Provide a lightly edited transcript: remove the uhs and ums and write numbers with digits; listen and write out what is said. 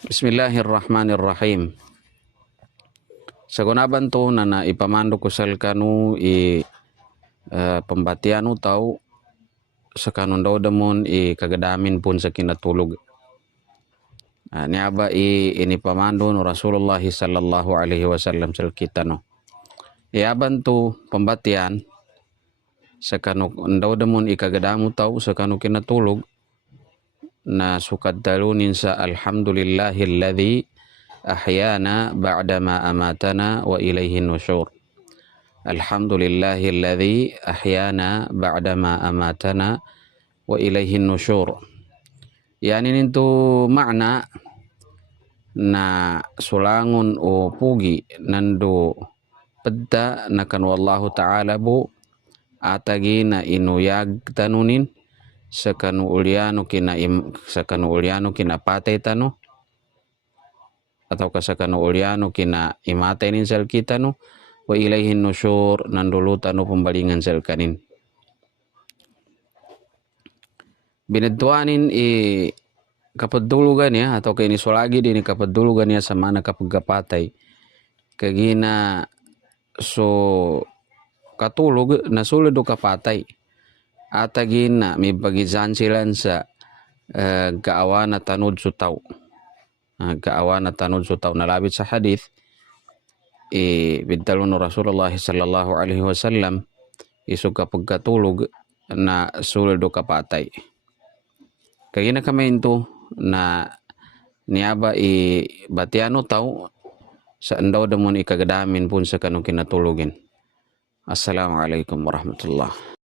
Bismillahirrahmanirrahim. Sa gunaban to na ipamando ko sal kanu pembatianu tau sa kanun daw damon kagadamin pun sa kinatulog. Niaba ini pamando no Rasulullah sallallahu alaihi wasallam sal kita no. Iaban to pembatian sa kanu daw damon kagadamu tau sa kanu kinatulog na sukat dalunin sa alhamdulillahilladzi ahyana ba'dama amatana wa ilaihin nusyur. Alhamdulillahilladzi ahyana ba'dama amatana wa ilaihin nusyur. Yani nintu makna na sulangon o pugi nando pedda na kan wallahu ta'ala bu atagi na inuyag tanunin sa kanu uliano kina patay tano atau sa kanu uliano kina imatay nin sal kita no wa ilaihin nusyur nandulutan no pembalingan sal kanin. Binadtuanin kapadulugan ya atau kini solagi din kapadulugan ya sa mana kapagkapatay kagina so katulog na sulod o kapatay atagin na may pagizansilan sa gaawa na tanud sutaw. Gaawa na tanud sutaw. Nalabit sa hadith, bintalo no Rasulullah sallallahu alaihi wasallam, isog kapag katulog na sulod o kapatay. Kagina kami ito na niaba batiano taw sa andaw damon ikagadamin pun sa kanong kinatulogin. Assalamualaikum warahmatullah.